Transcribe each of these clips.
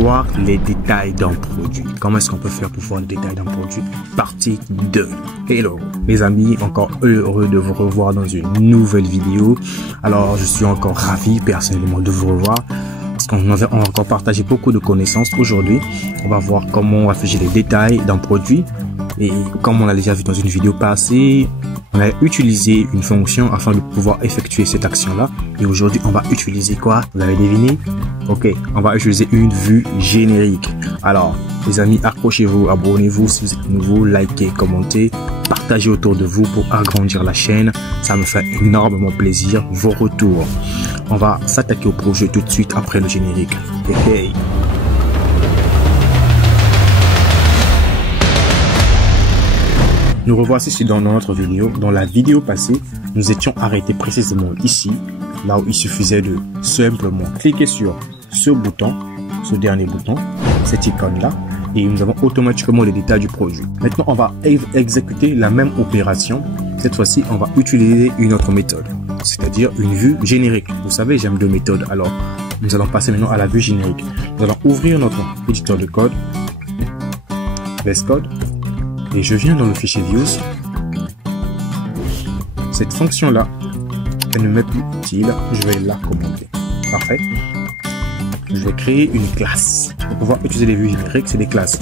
voir les détails d'un produit. Comment est-ce qu'on peut faire pour voir les détails d'un produit? Partie 2. Hello les amis, encore heureux de vous revoir dans une nouvelle vidéo. Alors je suis encore ravi personnellement de vous revoir parce qu'on va encore partager beaucoup de connaissances. Aujourd'hui on va voir comment afficher les détails d'un produit, et comme on l'a déjà vu dans une vidéo passée, on a utilisé une fonction afin de pouvoir effectuer cette action-là. Et aujourd'hui, on va utiliser quoi? Vous avez deviné? Ok, on va utiliser une vue générique. Alors, les amis, accrochez-vous, abonnez-vous si vous êtes nouveau, likez, commentez, partagez autour de vous pour agrandir la chaîne. Ça me fait énormément plaisir, vos retours. On va s'attaquer au projet tout de suite après le générique. Ok. Nous revoici dans notre vidéo. Dans la vidéo passée, nous étions arrêtés précisément ici, là où il suffisait de simplement cliquer sur ce bouton, ce dernier bouton, cette icône-là, et nous avons automatiquement les détails du produit. Maintenant, on va exécuter la même opération. Cette fois-ci, on va utiliser une autre méthode, c'est-à-dire une vue générique. Vous savez, j'aime deux méthodes. Alors, nous allons passer maintenant à la vue générique. Nous allons ouvrir notre éditeur de code, VS Code. Et je viens dans le fichier Views. Cette fonction-là, elle ne m'est plus utile. Je vais la commenter. Parfait. Je vais créer une classe. Pour pouvoir utiliser les vues génériques, c'est des classes.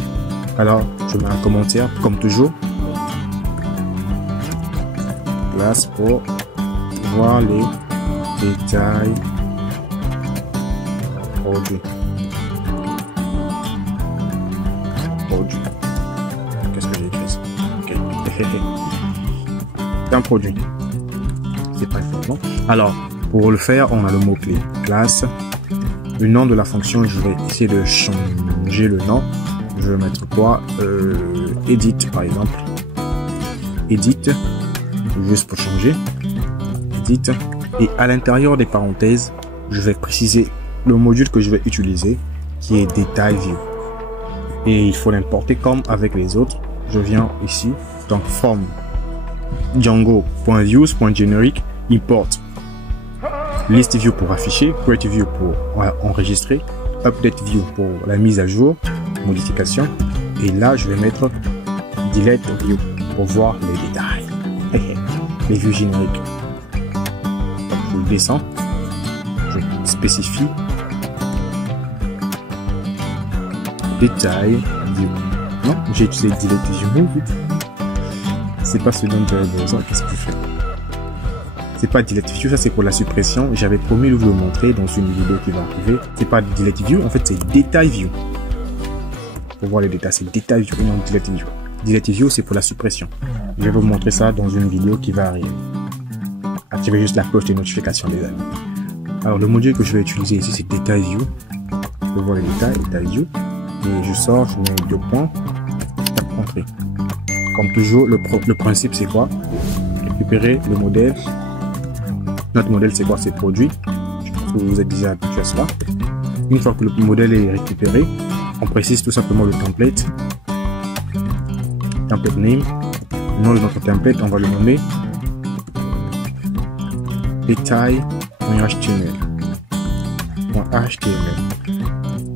Alors, je mets un commentaire, comme toujours. Classe pour voir les détails produits. Qu'est-ce que j'ai écrit? Ok. C'est un produit. C'est pas fort, non? Alors, pour le faire, on a le mot-clé classe. Le nom de la fonction, je vais essayer de changer le nom. Je vais mettre quoi? Edit, par exemple. Edit. Juste pour changer. Edit. Et à l'intérieur des parenthèses, je vais préciser le module que je vais utiliser, qui est Detail View. Et il faut l'importer comme avec les autres. Je viens ici, donc from Django.views.generic import list view pour afficher, create view pour enregistrer, update view pour la mise à jour, modification. Et là, je vais mettre delete view pour voir les détails, les vues génériques. Donc, je descends, je spécifie détail view. Non, j'ai utilisé delete view. C'est pas ce dont j'avais besoin. Qu'est-ce que je fais? C'est pas delete view, ça c'est pour la suppression. J'avais promis de vous le montrer dans une vidéo qui va arriver. C'est pas delete view, en fait c'est détail view. Pour voir les détails, c'est détail view et non delete view. Delete view c'est pour la suppression. Je vais vous montrer ça dans une vidéo qui va arriver. Activez juste la cloche de notification, les amis. Alors le module que je vais utiliser ici c'est détail view. Pour voir les détails, détail view. Et je sors, je mets 2 points, tape entrée. Comme toujours, le principe c'est quoi? Récupérer le modèle. Notre modèle c'est quoi? C'est produit. Je pense que vous êtes déjà habitué à cela. Une fois que le modèle est récupéré, on précise tout simplement le template. Template name. Le nom de notre template, on va le nommer détail.html.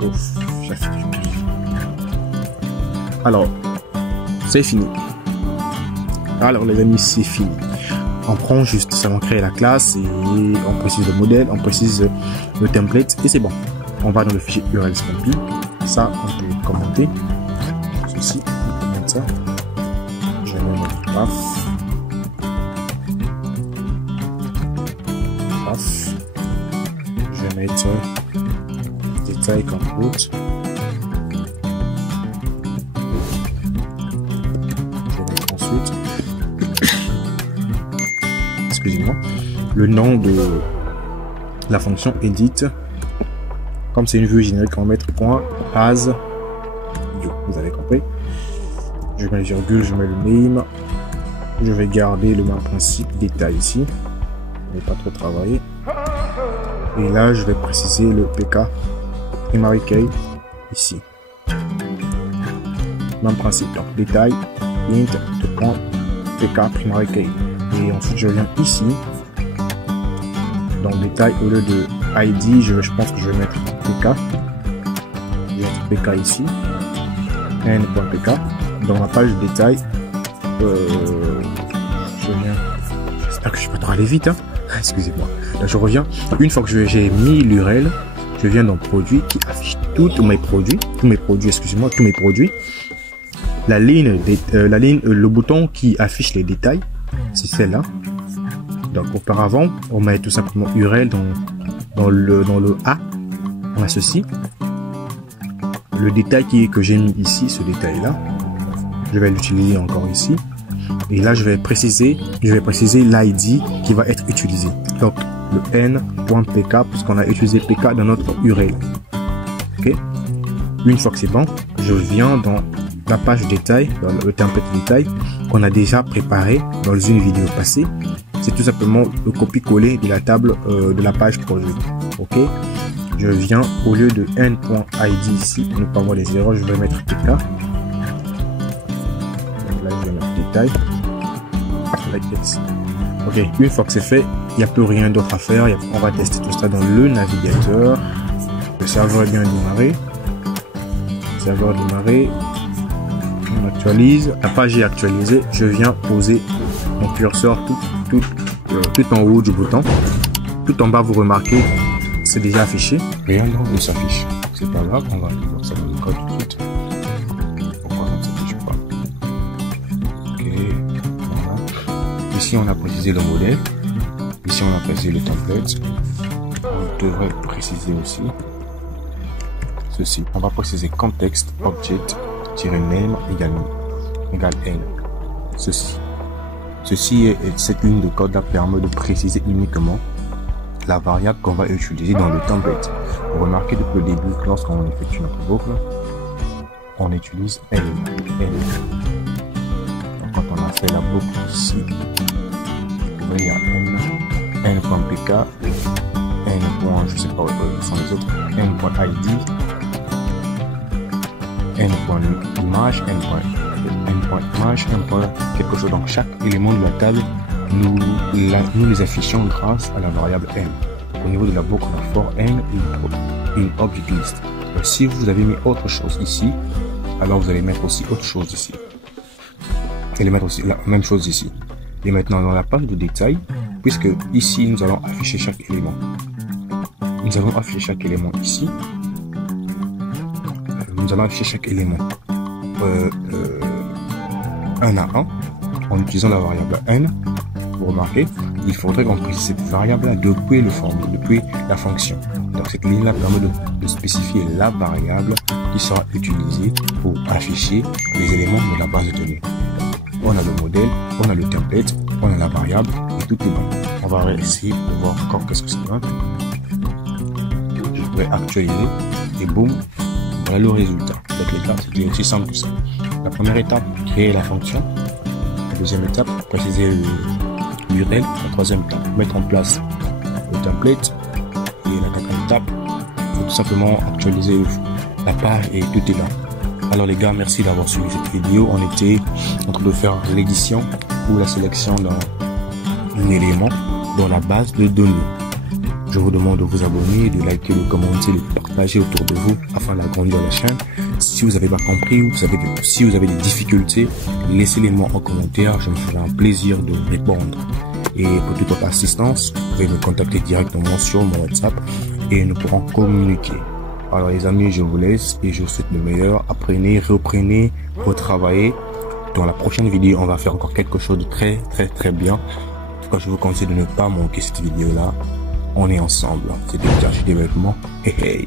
Ouf, j'ai fait. Alors, c'est fini. Alors les amis, c'est fini. On prend juste, ça va créer la classe et on précise le modèle, on précise le template et c'est bon. On va dans le fichier URL Scampi. Ça, on peut commenter. Ceci, on commente ça. Je vais mettre paf. Paf. Je vais mettre détail comme route. Excusez-moi, le nom de la fonction edit. Comme c'est une vue générique, on va mettre .as view. Vous avez compris. Je mets le virgule, je mets le name. Je vais garder le même principe détail ici. Je ne vais pas trop travailler. Et là, je vais préciser le PK primary key ici. Même principe, donc détail int de point PK primary key. Et ensuite je viens ici dans le détail, au lieu de ID je pense que je vais mettre PK, je vais mettre n.pk ici, n.pk, dans ma page détail, j'espère que je peux trop aller vite, hein. Excusez-moi, là je reviens, une fois que j'ai mis l'URL, je viens dans produits qui affiche tous mes produits, la ligne, le bouton qui affiche les détails, c'est celle-là. Donc auparavant, on met tout simplement URL dans le A, on a ceci. Le détail que j'ai mis ici, ce détail-là, je vais l'utiliser encore ici. Et là, je vais préciser l'ID qui va être utilisé. Donc le n.pk, puisqu'on a utilisé pk dans notre URL. Ok. Une fois que c'est bon, je viens dans la page détail, dans le template détail qu'on a déjà préparé dans une vidéo passée. C'est tout simplement le copier-coller de la table de la page projet. Ok. Je viens au lieu de n.id ici pour ne pas avoir les erreurs, je vais mettre pk. Donc là, je vais mettre détail. Like this. Ok. Une fois que c'est fait, il n'y a plus rien d'autre à faire. On va tester tout ça dans le navigateur. Le serveur est bien démarré. On actualise. La page est actualisée. Je viens poser mon curseur tout en haut du bouton. Tout en bas, vous remarquez, c'est déjà affiché. Rien ne s'affiche. C'est pas grave, on va aller voir ça dans le code tout de suite. Pourquoi ça ne s'affiche pas? Ok, voilà. Ici, on a précisé le modèle. Ici, on a précisé le template. On devrait préciser aussi ceci. On va préciser context object-name égale n. Cette ligne de code là permet de préciser uniquement la variable qu'on va utiliser dans le template. Vous remarquez depuis le début que lorsqu'on effectue notre boucle, on utilise n. Donc, quand on a fait la boucle ici, vous voyez, il y a n.pk, je sais pas où sont les autres, n.id, n.image, n.image, quelque chose. Donc chaque élément de la table, nous les affichons grâce à la variable n. Au niveau de la boucle, on a for n une object list. Donc, si vous avez mis autre chose ici, alors vous allez mettre aussi autre chose ici. Et mettre aussi la même chose ici. Et maintenant dans la page de détail, puisque ici nous allons afficher chaque élément. Nous allons afficher chaque élément ici. Nous allons afficher chaque élément un à un en utilisant la variable n. Vous remarquez, il faudrait qu'on précise cette variable-là depuis la fonction. Donc cette ligne-là permet de spécifier la variable qui sera utilisée pour afficher les éléments de la base de données. On a le modèle, on a le template, on a la variable et tout est bon. On va essayer pour voir encore qu'est-ce que ça donne. Je vais actualiser et boum, voilà le résultat. Avec les cas, c'était aussi simple que ça. La première étape, créer la fonction. La deuxième étape, préciser l'URL. La troisième étape, mettre en place le template. Et la quatrième étape, il faut tout simplement actualiser la page et tout est là. Alors les gars, merci d'avoir suivi cette vidéo. On était en train de faire l'édition ou la sélection d'un élément dans la base de données. Je vous demande de vous abonner, de liker, de commenter, de partager autour de vous afin d'agrandir la chaîne. Si vous n'avez pas compris ou si vous avez des difficultés, laissez-les moi en commentaire. Je me ferai un plaisir de répondre. Et pour toute votre assistance, vous pouvez me contacter directement sur mon WhatsApp et nous pourrons communiquer. Alors les amis, je vous laisse et je vous souhaite le meilleur. Apprenez, reprenez, retravaillez. Dans la prochaine vidéo, on va faire encore quelque chose de très bien. En tout cas, je vous conseille de ne pas manquer cette vidéo-là. On est ensemble. C'était Jarchi Développement. Hey, hey.